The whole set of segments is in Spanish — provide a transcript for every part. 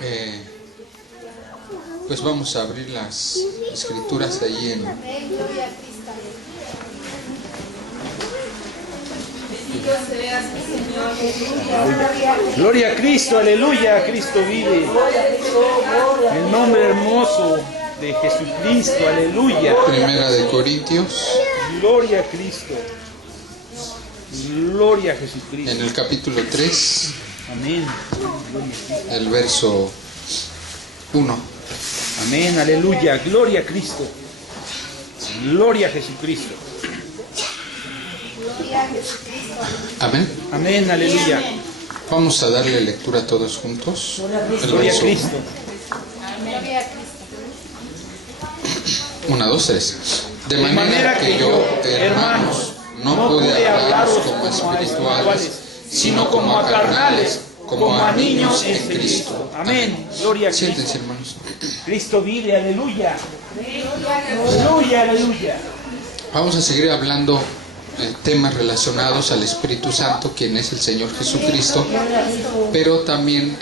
Eh, pues vamos a abrir las escrituras ahí en Gloria a Cristo, aleluya, Cristo vive. El nombre hermoso de Jesucristo, aleluya. Primera de Corintios, Gloria a Cristo. Gloria a Jesucristo. en el capítulo 3, Amén. el verso 1. Amén, aleluya. Gloria a Cristo. Gloria a Jesucristo. Amén. Amén, aleluya. Vamos a darle lectura todos juntos. El Gloria a verso Cristo. 1, 2, 3. De manera que yo, hermanos, no pude hablaros como a espirituales, sino como a carnales, como a niños en Cristo. Amén. Gloria a Cristo. Siéntense, hermanos. Cristo vive, aleluya. Aleluya, aleluya. Vamos a seguir hablando temas relacionados al Espíritu Santo, quien es el Señor Jesucristo, pero también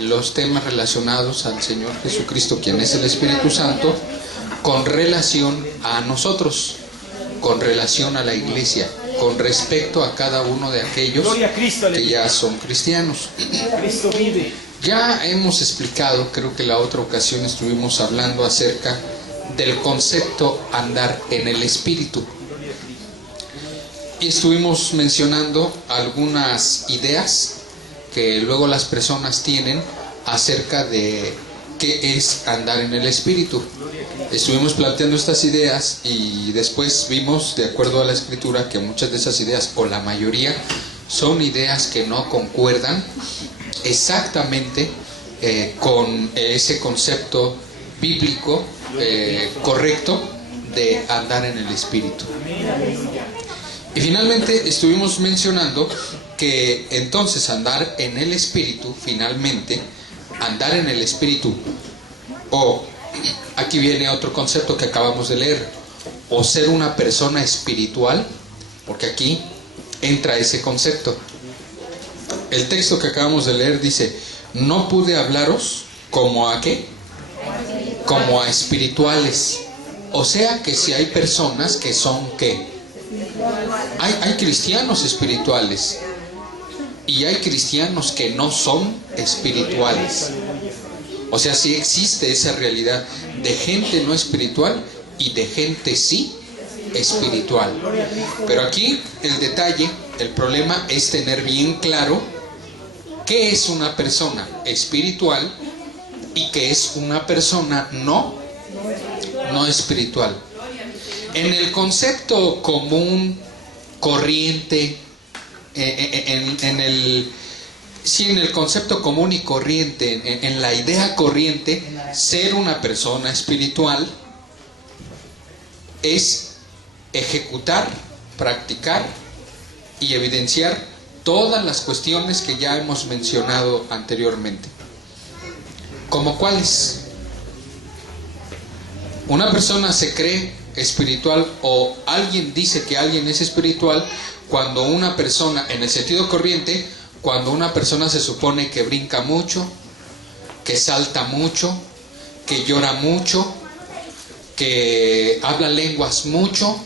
los temas relacionados al Señor Jesucristo, quien es el Espíritu Santo, con relación a nosotros, con relación a la iglesia, con respecto a cada uno de aquellos que ya son cristianos. Cristo vive. Ya hemos explicado, creo que la otra ocasión estuvimos hablando acerca del concepto andar en el Espíritu. Y estuvimos mencionando algunas ideas que luego las personas tienen acerca de qué es andar en el Espíritu. Estuvimos planteando estas ideas y después vimos, de acuerdo a la Escritura, que muchas de esas ideas, o la mayoría, son ideas que no concuerdan exactamente con ese concepto bíblico correcto de andar en el Espíritu. Y finalmente estuvimos mencionando que entonces andar en el Espíritu, finalmente, andar en el Espíritu, o aquí viene otro concepto que acabamos de leer, o ser una persona espiritual, porque aquí entra ese concepto. El texto que acabamos de leer dice: no pude hablaros como a ¿qué? Como a espirituales. O sea que si hay personas que son ¿qué? Hay cristianos espirituales y hay cristianos que no son espirituales. O sea, sí existe esa realidad de gente no espiritual y de gente sí espiritual. Pero aquí el detalle, el problema es tener bien claro qué es una persona espiritual y qué es una persona no espiritual. En el concepto común, corriente, en el concepto común y corriente, en la idea corriente, ser una persona espiritual es ejecutar, practicar y evidenciar todas las cuestiones que ya hemos mencionado anteriormente. ¿Cómo cuáles? Una persona se cree espiritual, o alguien dice que alguien es espiritual cuando una persona, en el sentido corriente, cuando una persona se supone que brinca mucho, que salta mucho, que llora mucho, que habla lenguas mucho,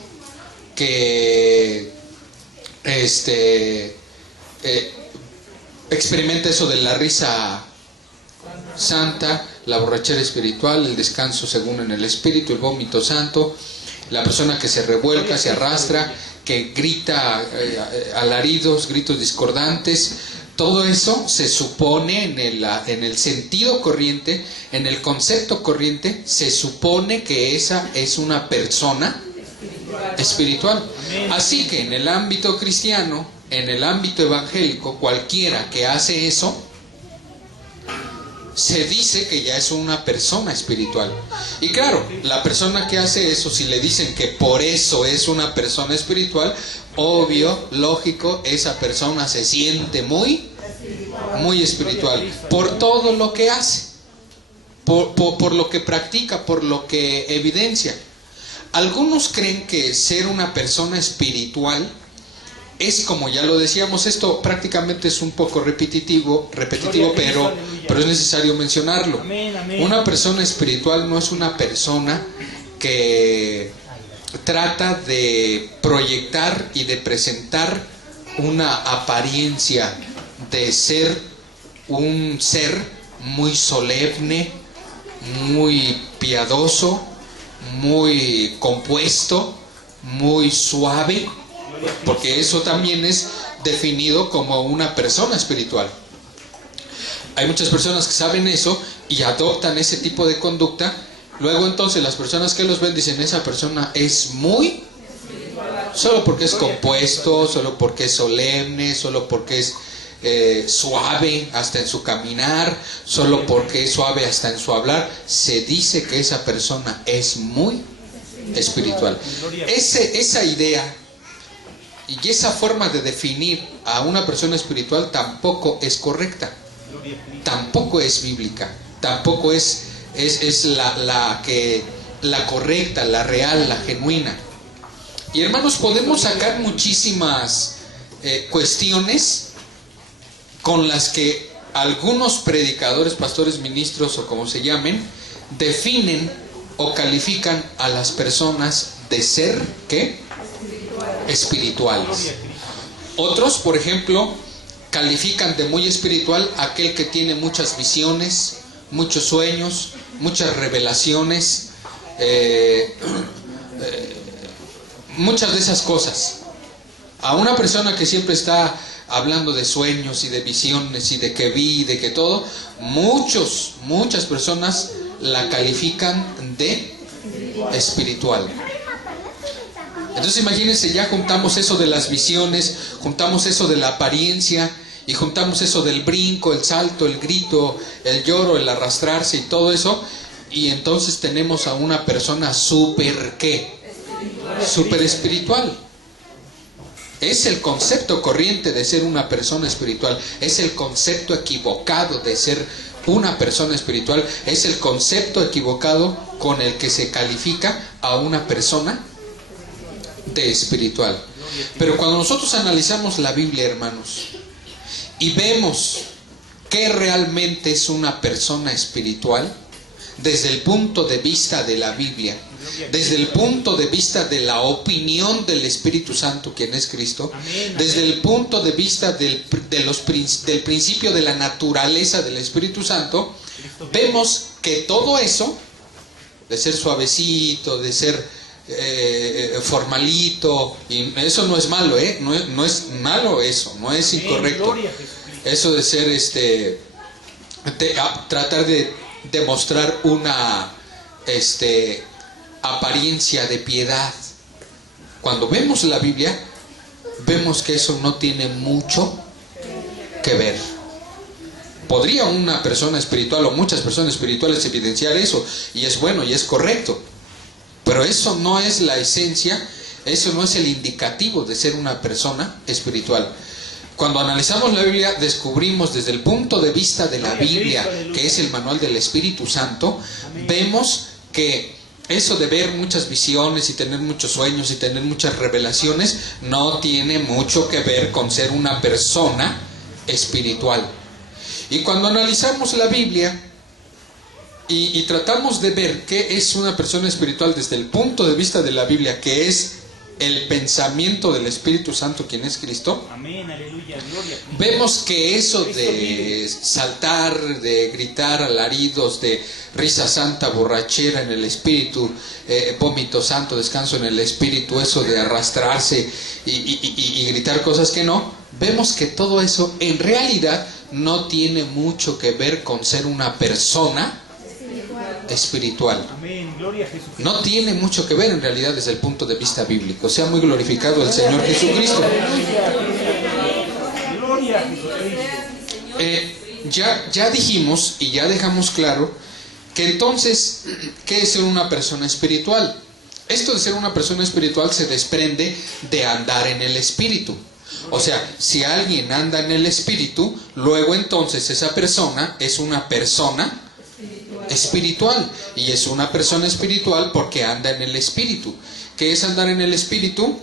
que experimenta eso de la risa santa, la borrachera espiritual, el descanso según en el espíritu, el vómito santo, la persona que se revuelca, se arrastra, que grita alaridos, gritos discordantes. Todo eso se supone en el sentido corriente, en el concepto corriente, se supone que esa es una persona espiritual. Así que en el ámbito cristiano, en el ámbito evangélico, cualquiera que hace eso, se dice que ya es una persona espiritual. Y claro, la persona que hace eso, si le dicen que por eso es una persona espiritual, obvio, lógico, esa persona se siente muy espiritual por todo lo que hace, por lo que practica, por lo que evidencia. Algunos creen que ser una persona espiritual es como ya lo decíamos, esto prácticamente es un poco repetitivo, pero es necesario mencionarlo. Amén, amén. Una persona espiritual no es una persona que trata de proyectar y de presentar una apariencia de ser un ser muy solemne, muy piadoso, muy compuesto, muy suave, porque eso también es definido como una persona espiritual. Hay muchas personas que saben eso y adoptan ese tipo de conducta. Luego entonces las personas que los ven dicen, esa persona es muy, solo porque es compuesto, solo porque es solemne, solo porque es suave hasta en su caminar, solo porque es suave hasta en su hablar, se dice que esa persona es muy espiritual. Esa idea y esa forma de definir a una persona espiritual tampoco es correcta, tampoco es bíblica, tampoco es la correcta, la real, la genuina. Y hermanos, podemos sacar muchísimas cuestiones con las que algunos predicadores, pastores, ministros o como se llamen, definen o califican a las personas de ser, ¿qué? Espirituales. Otros, por ejemplo, califican de muy espiritual aquel que tiene muchas visiones, muchos sueños, muchas revelaciones, muchas de esas cosas. A una persona que siempre está hablando de sueños y de visiones y de que vi y de que todo, muchas personas la califican de espiritual. Entonces imagínense, ya juntamos eso de las visiones, juntamos eso de la apariencia y juntamos eso del brinco, el salto, el grito, el lloro, el arrastrarse y todo eso, y entonces tenemos a una persona súper, ¿qué? Súper espiritual. Es el concepto corriente de ser una persona espiritual, es el concepto equivocado de ser una persona espiritual, es el concepto equivocado con el que se califica a una persona de espiritual. Pero cuando nosotros analizamos la Biblia, hermanos, y vemos qué realmente es una persona espiritual, desde el punto de vista de la Biblia, desde el punto de vista de la opinión del Espíritu Santo, quien es Cristo, desde el punto de vista del principio de la naturaleza del Espíritu Santo, vemos que todo eso, de ser suavecito, de ser formalito, y eso no es malo, no es malo eso, no es incorrecto. Eso de ser tratar de demostrar una apariencia de piedad. Cuando vemos la Biblia, vemos que eso no tiene mucho que ver. Podría una persona espiritual o muchas personas espirituales evidenciar eso, y es bueno y es correcto, pero eso no es la esencia, eso no es el indicativo de ser una persona espiritual. Cuando analizamos la Biblia, descubrimos desde el punto de vista de la Biblia, que es el manual del Espíritu Santo, vemos que eso de ver muchas visiones y tener muchos sueños y tener muchas revelaciones no tiene mucho que ver con ser una persona espiritual. Y cuando analizamos la Biblia y tratamos de ver qué es una persona espiritual desde el punto de vista de la Biblia, que es el pensamiento del Espíritu Santo, quien es Cristo, amén, aleluya, gloria. Vemos que eso de saltar, de gritar alaridos, de risa santa, borrachera en el Espíritu, vómito santo, descanso en el Espíritu, eso de arrastrarse y gritar cosas que no, vemos que todo eso en realidad no tiene mucho que ver con ser una persona espiritual. Amén, gloria a Jesucristo. No tiene mucho que ver en realidad desde el punto de vista bíblico. Sea muy glorificado el Señor Jesucristo. Gloria a Jesucristo. Ya dijimos y ya dejamos claro que entonces, ¿qué es ser una persona espiritual? Esto de ser una persona espiritual se desprende de andar en el Espíritu. O sea, si alguien anda en el Espíritu, luego entonces esa persona es una persona espiritual, y es una persona espiritual porque anda en el Espíritu. ¿Qué es andar en el Espíritu?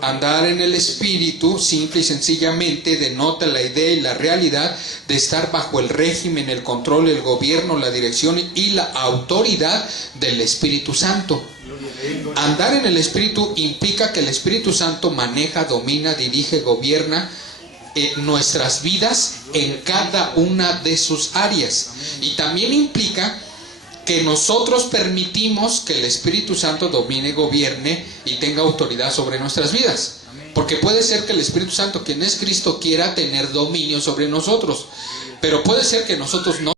Andar en el Espíritu, simple y sencillamente, denota la idea y la realidad de estar bajo el régimen, el control, el gobierno, la dirección y la autoridad del Espíritu Santo. Andar en el Espíritu implica que el Espíritu Santo maneja, domina, dirige, gobierna nuestras vidas en cada una de sus áreas. Y también implica que nosotros permitimos que el Espíritu Santo domine, gobierne y tenga autoridad sobre nuestras vidas. Porque puede ser que el Espíritu Santo, quien es Cristo, quiera tener dominio sobre nosotros, pero puede ser que nosotros no